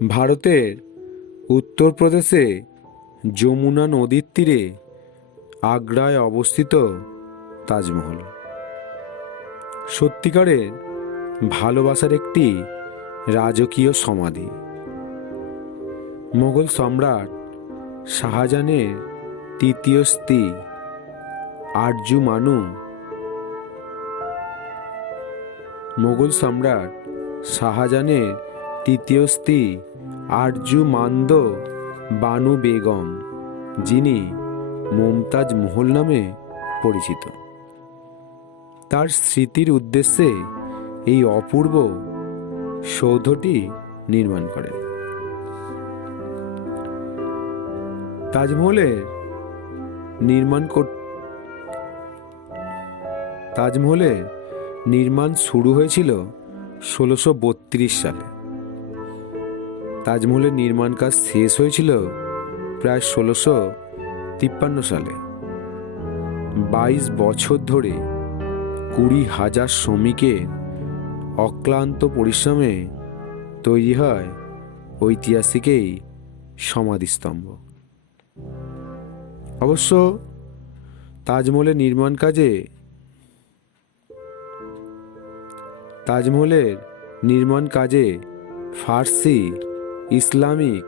ভারতের উত্তরপ্রদেশে যমুনা নদীর তীরে আগ্রায় অবস্থিত তাজমহল সত্যিকারের ভালোবাসার একটি রাজকীয় সমাধি। মোগল সম্রাট শাহজাহানের তৃতীয় স্ত্রী আরজুমানু মোগল সম্রাট শাহজাহানের তৃতীয় স্ত্রী আরজুমান্দ বানু বেগম, যিনি মমতাজ মহল নামে পরিচিত, তার স্মৃতির উদ্দেশ্যে এই অপূর্ব সৌধটি নির্মাণ করেন। তাজমহলের নির্মাণ শুরু হয়েছিল 1632 সালে। তাজমহলের নির্মাণ কাজ শেষ হয়েছিল প্রায় 1653 সালে। 22 বছর ধরে 20,000 শ্রমিকের অক্লান্ত পরিশ্রমে তৈরি হয় ঐতিহাসিক এই সমাধিস্তম্ভ। অবশ্য তাজমহলের নির্মাণ কাজে ফার্সি, ইসলামিক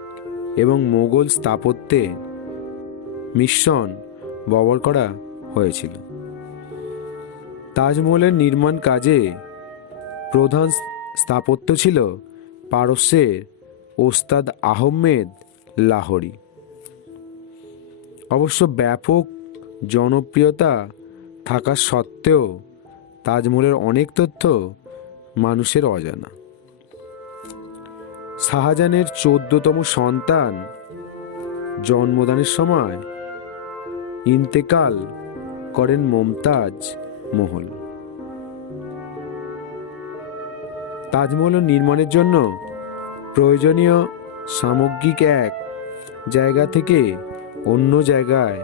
এবং মোগল স্থাপত্যের মিশ্রণ ব্যবহার করা হয়েছিল। তাজমহলের নির্মাণ কাজে প্রধান স্থাপত্য ছিল পারস্যের ওস্তাদ আহমেদ লাহোরি। অবশ্য ব্যাপক জনপ্রিয়তা থাকা সত্ত্বেও তাজমহলের অনেক তথ্য মানুষের অজানা। শাহজাহানের 14তম সন্তান জন্মদানের সময় ইন্তেকাল করেন মমতাজ মহল। তাজমহল নির্মাণের জন্য প্রয়োজনীয় সামগ্রিক এক জায়গা থেকে অন্য জায়গায়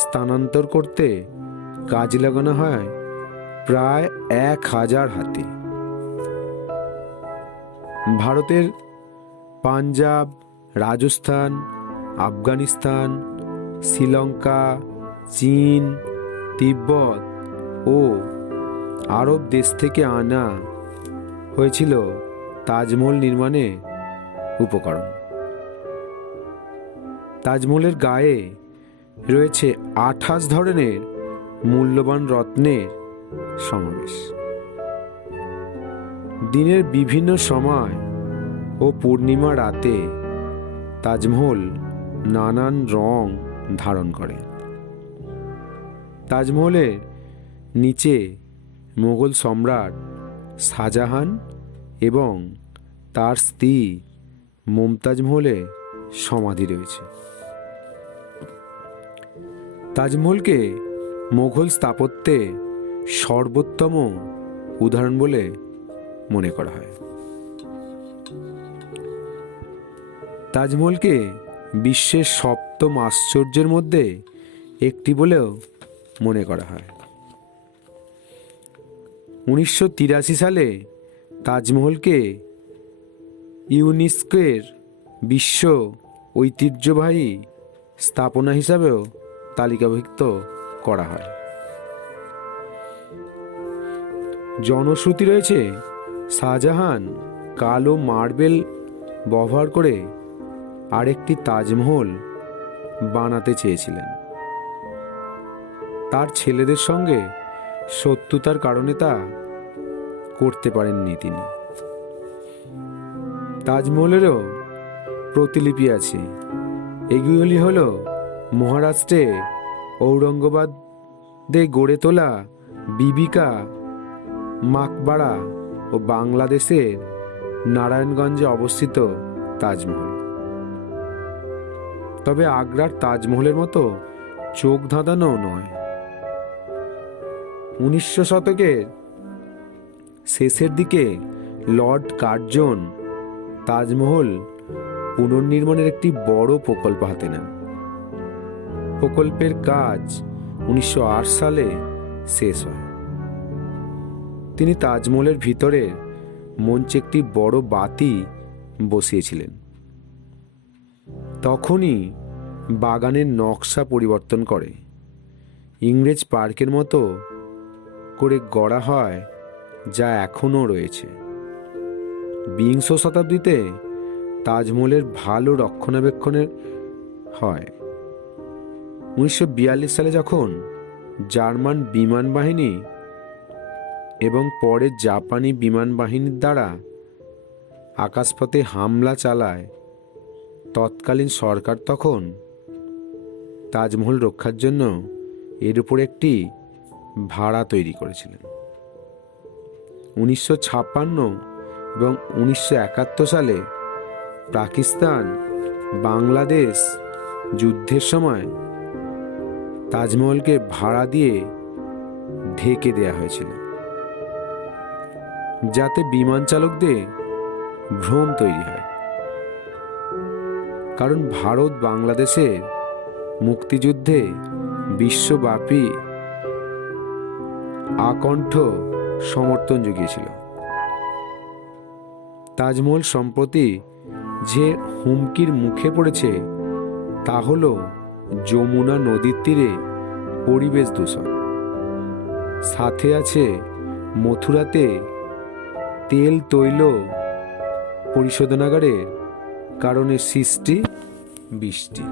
স্থানান্তর করতে কাজে লাগানো হয় প্রায় 1000 হাতি। ভারতের পাঞ্জাব, রাজস্থান, আফগানিস্তান, শ্রীলঙ্কা, চীন, তিব্বত ও আরব দেশ থেকে আনা হয়েছিল তাজমহল নির্মাণে উপকরণ। তাজমহলের গায়ে রয়েছে 28 ধরনের মূল্যবান রত্নের সমাবেশ। দিনের বিভিন্ন সময় ও পূর্ণিমা রাতে তাজমহল নানান রং ধারণ করে। তাজমহলের নিচে মোগল সম্রাট শাহজাহান এবং তার স্ত্রী মমতাজ মহলের সমাধি রয়েছে। তাজমহলকে মোগল স্থাপত্যে সর্বোত্তম উদাহরণ বলে মনে করা হয়। তাজমহলকে বিশ্বের 7ম আশ্চর্যের মধ্যে একটি বলেও মনে করা হয়। 1983 সালে তাজমহলকে ইউনেস্কোর বিশ্ব ঐতিহ্যবাহী স্থাপনা হিসাবেও তালিকাভুক্ত করা হয়। জনশ্রুতি রয়েছে শাহজাহান কালো মার্বেল ব্যবহার করে আরেকটি তাজমহল বানাতে চেয়েছিলেন। তার ছেলেদের সঙ্গে শত্রুতার কারণে তা করতে পারেননি তিনি। তাজমহলেরও প্রতিলিপি আছে। এগুলি হল মহারাষ্ট্রে ঔরঙ্গাবাদে গড়ে তোলা বিবিকা মাকবারা ও বাংলাদেশের নারায়ণগঞ্জে অবস্থিত তাজমহল। তবে আগ্রার তাজমহলের মতো চোখ ধাঁধানো নয়। 19 শতকের শেষের দিকে লর্ড কার্জন তাজমহল পুনর্নির্মাণের একটি বড় প্রকল্প হাতে নেন। প্রকল্পের কাজ 1908 সালে শেষ হয়। তিনি তাজমহলের ভিতরে মঞ্চে একটি বড় বাতি বসিয়েছিলেন তখনই বাগানের নকশা পরিবর্তন করে ইংরেজ পার্কের মতো করে গড়া হয়, যা এখনও রয়েছে। বিংশ শতাব্দীতে তাজমহলের ভালো রক্ষণাবেক্ষণের হয়। 1942 সালে যখন জার্মান বিমান বাহিনী এবং পরে জাপানি বিমান বাহিনীর দ্বারা আকাশপথে হামলা চালায়, তৎকালীন সরকার তখন তাজমহল রক্ষার জন্য এর উপর একটি ভাড়া তৈরি করেছিলেন। 1956 এবং 1971 সালে পাকিস্তান বাংলাদেশ যুদ্ধের সময় তাজমহলকে ভাড়া দিয়ে ঢেকে দেয়া হয়েছিল, যাতে বিমান চালকদের ভ্রম তৈরি হয়। কারণ ভারত বাংলাদেশের মুক্তিযুদ্ধে বিশ্বব্যাপী আকণ্ঠ সমর্থন জুগিয়েছিল। তাজমহল সম্প্রতি যে হুমকির মুখে পড়েছে তা হল যমুনা নদীর তীরে পরিবেশ দূষণ, সাথে আছে মথুরাতে তেল তৈল পরিশোধনাগারের কারণে সৃষ্টি বৃষ্টি।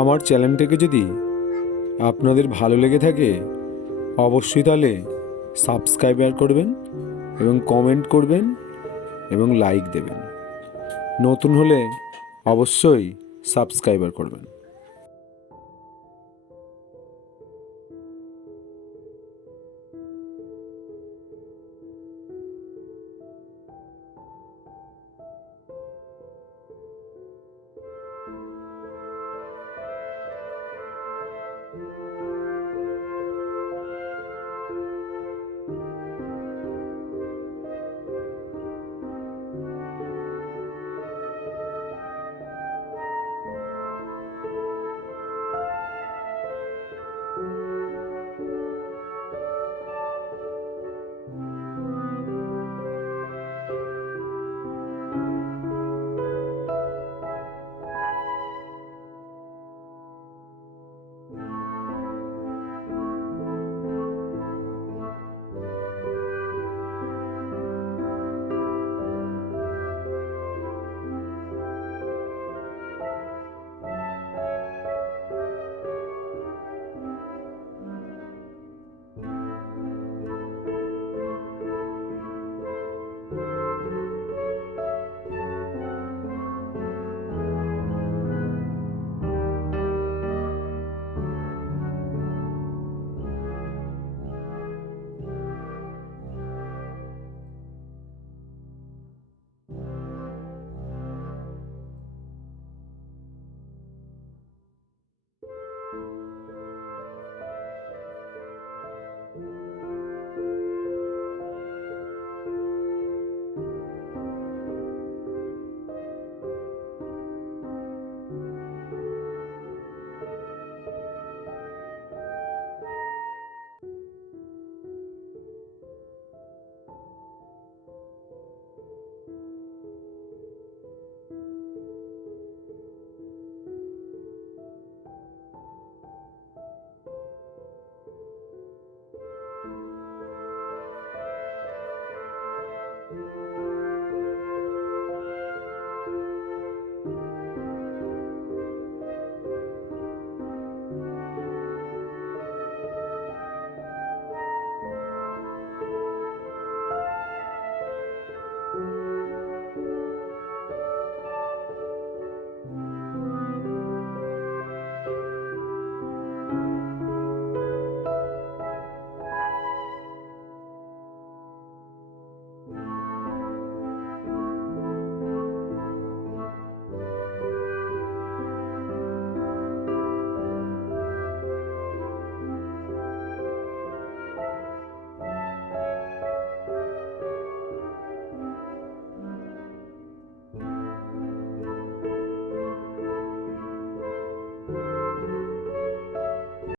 আমার চ্যানেলটাকে যদি আপনাদের ভালো লেগে থাকে অবশ্যই তাহলে সাবস্ক্রাইবার করবেন এবং কমেন্ট করবেন এবং লাইক দেবেন। নতুন হলে অবশ্যই সাবস্ক্রাইবার করবেন।